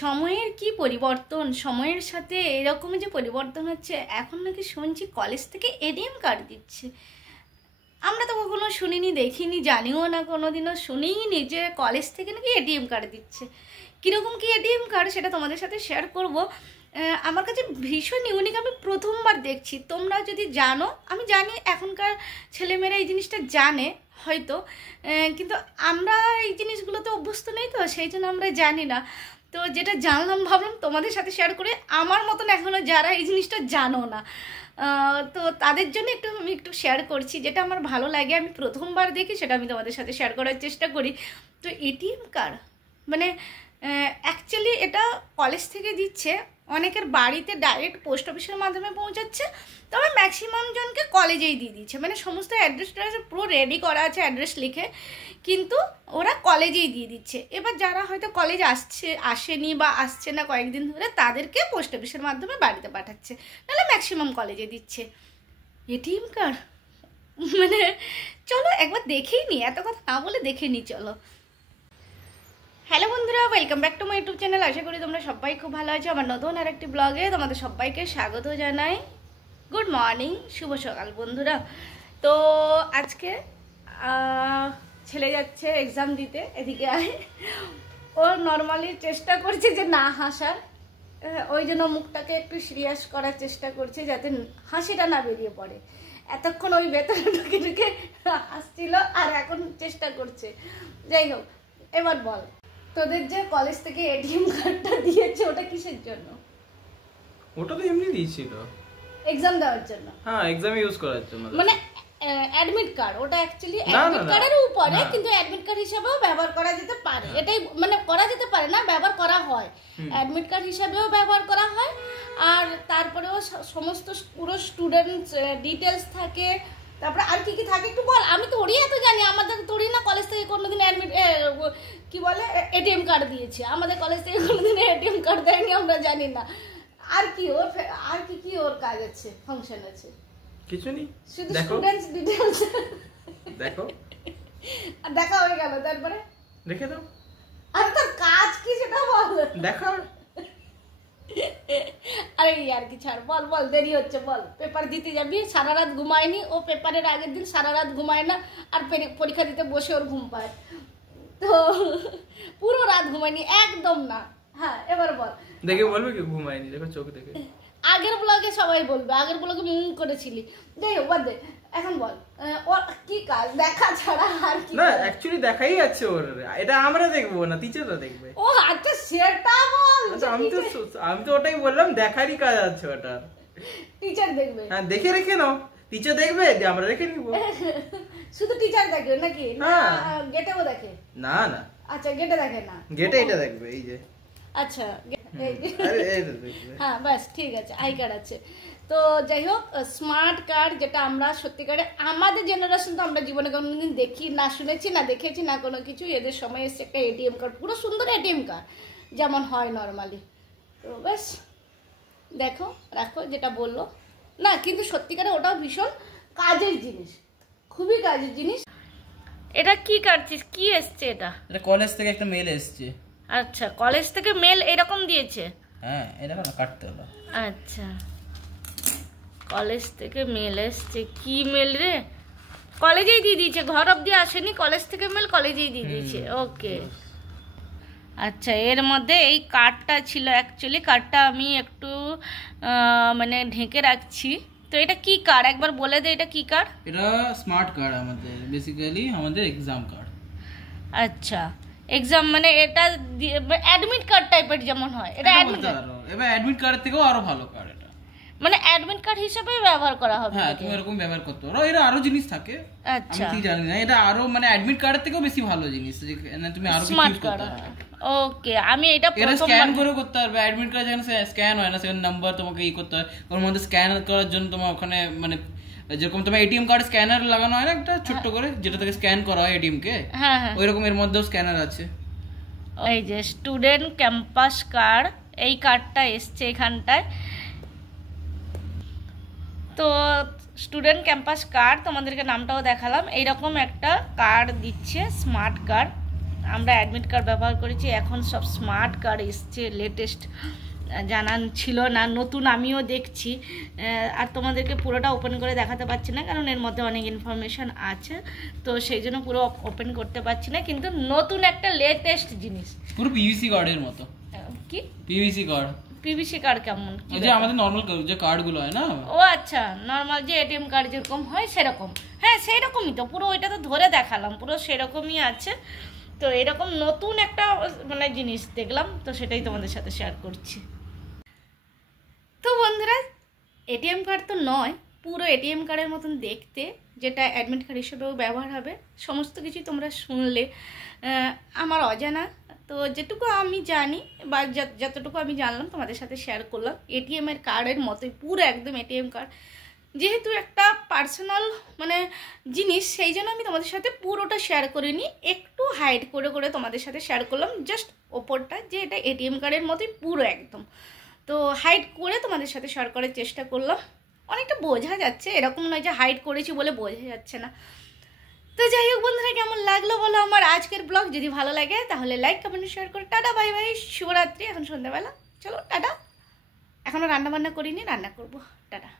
সময়ের কি পরিবর্তন, সময়ের সাথে এরকম যে পরিবর্তন হচ্ছে। এখন নাকি শুনছি কলেজ থেকে এটিএম কার্ড দিচ্ছে। আমরা তো কখনো শুনিনি, দেখিনি, জানিও না, কোনোদিনও শুনিনি যে কলেজ থেকে নাকি এটিএম কার্ড দিচ্ছে। কীরকম কি এটিএম কার্ড সেটা তোমাদের সাথে শেয়ার করব। আমার কাছে ভীষণ ইউনিক, আমি প্রথমবার দেখছি। তোমরা যদি জানো, আমি জানি এখনকার ছেলেমেয়েরা এই জিনিসটা জানে হয়তো, কিন্তু আমরা এই জিনিসগুলোতে অভ্যস্ত নেই, তো সেই জন্য আমরা জানি না। তো যেটা জানলাম ভাবলাম তোমাদের সাথে শেয়ার করে, আমার মতন এখনও যারা এই জিনিসটা জানো না তো তাদের জন্য আমি একটু শেয়ার করছি, যেটা আমার ভালো লাগে, আমি প্রথমবার দেখি, সেটা আমি তোমাদের সাথে শেয়ার করার চেষ্টা করি। তো এটিএম কার্ড মানে অ্যাকচুয়ালি এটা কলেজ থেকে দিচ্ছে, অনেকের বাড়িতে ডাইরেক্ট পোস্ট অফিসের মাধ্যমে পৌঁছাচ্ছে, তবে ম্যাক্সিমাম জনকে কলেজেই দিয়ে দিচ্ছে। মানে সমস্ত অ্যাড্রেসটা পুরো রেডি করা আছে, অ্যাড্রেস লিখে, কিন্তু ওরা কলেজেই দিয়ে দিচ্ছে। এবার যারা হয়তো কলেজ আসেনি বা আসছে না কয়েকদিন ধরে, তাদেরকে পোস্ট অফিসের মাধ্যমে বাড়িতে পাঠাচ্ছে, নাহলে ম্যাক্সিমাম কলেজে দিচ্ছে এটিএম কার্ড। মানে চলো একবার দেখেই নি, এত কথা না বলে দেখে নি, চলো। হ্যালো বন্ধুরা, welcome back to my YouTube channel. আশা করি তোমরা সবাই খুব ভালো আছো। আমার নতুন আর একটি ব্লগে তোমাদের সবাইকে স্বাগত জানাই। গুড মর্নিং, শুভ সকাল বন্ধুরা। তো আজকে ছেলে যাচ্ছে এক্সাম দিতে, এদিকে আয়। ও নর্মালি চেষ্টা করছে যে না হাসার, ওই জন্য মুখটাকে একটু সিরিয়াস করার চেষ্টা করছে, যাতে হাসিটা না বেরিয়ে পড়ে। এতক্ষণ ওই ভেতরে ঢুকে ঢুকে হাসছিল, আর এখন চেষ্টা করছে। যাই হোক, এবার বল, তোদের যে কলেজ থেকে এটিএম কার্ডটা দিয়েছে ওটা কিসের জন্য? ওটা তো এমনি দিয়েছিল, এক্সাম দেওয়ার জন্য। হ্যাঁ, এক্সাম ইউজ করার জন্য। মানে অ্যাডমিট কার্ড, ওটা অ্যাকচুয়ালি অ্যাডমিট কার্ডের উপরে, কিন্তু অ্যাডমিট কার্ড হিসেবেও ব্যবহার করা যেতে পারে। এটাই মানে করা যেতে পারে না, ব্যবহার করা হয়। অ্যাডমিট কার্ড হিসাবেও ব্যবহার করা হয়। আর তারপরেও সমস্ত পুরো স্টুডেন্টস ডিটেলস থাকে। তারপরে আর কি কি থাকে একটু বল। আমি তো ওরই এত জানি, আমাদের তোরই না কলেজ থেকে কোনোদিন কি বলে এটিএম কার্ড দিয়েছে। আমাদের কলেজ থেকে কোনোদিন এটিএম কার্ড দেয়নি, আমরা জানি না। আর কি ওর আর কি কি ওর কাজ আছে, ফাংশন আছে? কিছু নেই, শুধু স্টুডেন্টস ডিটেইলস দেখো। আর দেখা হয়ে গেল, তারপরে দেখে দাও। আর তোর কাজ কি সেটা বল। দেখা। আরে আর কি ছাড়, বল বল, দেরি হচ্ছে, বল। পেপার দিতে যাবি, সারা রাত ঘুমায়নি ও। পেপারের আগের দিন সারা রাত ঘুমায় না, আর পরীক্ষা দিতে বসে ওর ঘুম পায়। তো পুরো রাত ঘুমায়নি একদম না। হ্যাঁ, এবার বল। দেখে বলবে কি ঘুমায়নি, দেখো চোখ দেখে। আগের ব্লগে সবাই বলবে, আগের ব্লগে করেছিলি। যাই হোক, বাদ দে, এখন বল ওর কি কাজ দেখা ছাড়া আর কি? না, অ্যাকচুয়ালি দেখাই আছে ওর, এটা আমরা দেখবো না, টিচাররা দেখবে। ও আচ্ছা, সেটা বল। আচ্ছা, আমি তো ওটাই বললাম, দেখারই কাজ আছে ওটা। টিচার দেখবে? হ্যাঁ, দেখে রেখে নাও, টিচার দেখবে, আমরা রেখে নিব। শুধু টিচার দেখবে নাকি? না গেটেও দেখে? না না, আচ্ছা, গেটে দেখে না, গেটে এটা দেখবে, এই যে। আচ্ছা, দেখবে। হ্যাঁ বাস, ঠিক আছে, আই কার্ড আছে। তো যাই হোক, স্মার্ট কার্ড, যেটা আমরা সত্যিকারে আমাদের জেনারেশন তো আমরা জীবনে কোনোদিন দেখি না, শুনেছি না, দেখেছি না কোনো কিছু। এদের সময় এসছে একটা এটিএম কার্ড, পুরো সুন্দর এটিএম কার্ড যেমন হয় নর্মালি। তো ব্যাস দেখো, রাখো যেটা বললো না, কিন্তু সত্যিকারে ওটাও ভীষণ কাজের জিনিস, খুবই কাজের জিনিস। এটা কি কাটছিস, কি এসছে? এটা কলেজ থেকে একটা মেল এসছে। আচ্ছা, কলেজ থেকে মেল এরকম দিয়েছে? হ্যাঁ, এরকম কাটতে হলো। আচ্ছা, কলেজ থেকে মেল এসছে। কি মেল রে? কলেজেই দিয়ে দিয়েছে, ঘর অবধি আসেনি, কলেজ থেকে মেল কলেজেই দিয়ে দিয়েছে। ওকে, আচ্ছা। এর মধ্যে এই কার্ডটা ছিল, অ্যাকচুয়ালি কার্ডটা আমি একটু মানে ঢেকে রাখছি। তো এটা কি কার্ড একবার বলে দে, এটা কি কার্ড? এটা স্মার্ট কার্ড, আমাদের বেসিক্যালি আমাদের এক্সাম কার্ড। আচ্ছা, এক্সাম মানে এটা অ্যাডমিট কার্ড টাইপের যেমন হয়, এটা অ্যাডমিট কার্ড। এবার অ্যাডমিট কার্ড থেকেও আরো ভালো কার্ড এটা, মানে অ্যাডমিট কার্ড হিসেবে ব্যবহার করা হবে। হ্যাঁ, তুমি এরকম ব্যবহার করতে পারো। এর আরো জিনিস থাকে, আচ্ছা, আমি কি জানি না। এটা আরো মানে অ্যাডমিট কার্ডের থেকেও বেশি ভালো জিনিস, যেখানে তুমি আরো কিছু ইউজ করতে পারবে। ওকে, আমি এটা এর স্ক্যান করে করতে পারবে। অ্যাডমিট কার্ড যেখানে স্ক্যান হয় না, সেখানে নাম্বার তোমাকে করতে হয়, ওর মধ্যে স্ক্যান করার জন্য তোমার ওখানে মানে যেরকম তোমার এটিএম কার্ড স্ক্যানার লাগানো হয় না একটা ছোট্ট করে, যেটা থেকে স্ক্যান করা হয় এটিএম কে, হ্যাঁ, ওইরকম এর মধ্যেও স্ক্যানার আছে। এই যে স্টুডেন্ট ক্যাম্পাস কার্ড, এই কার্ডটা এসছে এখানটায়। তো স্টুডেন্ট ক্যাম্পাস কার্ড, তোমাদেরকে নামটাও দেখালাম। এইরকম একটা কার্ড দিচ্ছে, স্মার্ট কার্ড। আমরা অ্যাডমিট কার্ড ব্যবহার করেছি, এখন সব স্মার্ট কার্ড এসছে, লেটেস্ট, জানা ছিল না, নতুন আমিও দেখছি। আর তোমাদেরকে পুরোটা ওপেন করে দেখাতে পারছি না, কারণ এর মধ্যে অনেক ইনফরমেশান আছে, তো সেই জন্য পুরো ওপেন করতে পারছি না। কিন্তু নতুন একটা লেটেস্ট জিনিস, পুরো পিভিসি কার্ডের মতো। কি পিভিসি কার্ড? পিভিসি কার্ড কেমন? যে আমাদের নর্মাল যে কার্ডগুলো হয় না? ও আচ্ছা, নর্মাল যে এটিএম কার্ড যেরকম হয় সেরকম। হ্যাঁ সেরকমই তো, পুরো ওইটা তো ধরে দেখালাম, পুরো সেরকমই আছে। তো এরকম নতুন একটা মানে জিনিস দেখলাম, তো সেটাই তোমাদের সাথে শেয়ার করছি। তো বন্ধুরা, এটিএম কার্ড তো নয়, পুরো এটিএম কার্ডের মতন দেখতে, যেটা অ্যাডমিট কার্ড হিসেবেও ব্যবহার হবে। সমস্ত কিছুই তোমরা শুনলে, আমার অজানা তো যেটুকু আমি জানি বা যতটুকু আমি জানলাম তোমাদের সাথে শেয়ার করলাম। এটিএমের কার্ডের মতোই পুরো একদম এটিএম কার্ড, যেহেতু একটা পার্সোনাল মানে জিনিস, সেই জন্য আমি তোমাদের সাথে পুরোটা শেয়ার করিনি, একটু হাইড করে করে তোমাদের সাথে শেয়ার করলাম, জাস্ট ওপরটা, যে এটা এটিএম কার্ডের মতোই পুরো একদম। তো হাইড করে তোমাদের সাথে শেয়ার করার চেষ্টা করলাম। অনেকটা বোঝা যাচ্ছে, এরকম নয় যে হাইড করেছি বলে বোঝা যাচ্ছে না। তো যাই হোক বন্ধুরা, কেমন লাগলো বলো আমার আজকের ব্লগ? যদি ভালো লাগে তাহলে লাইক কমেন্ট শেয়ার করে টাটা বাই বাই, শুভরাত্রি। এখন সন্ধ্যাবেলা, চলো টাটা। এখনও রান্না বান্না করিনি, রান্না করবো, টাটা।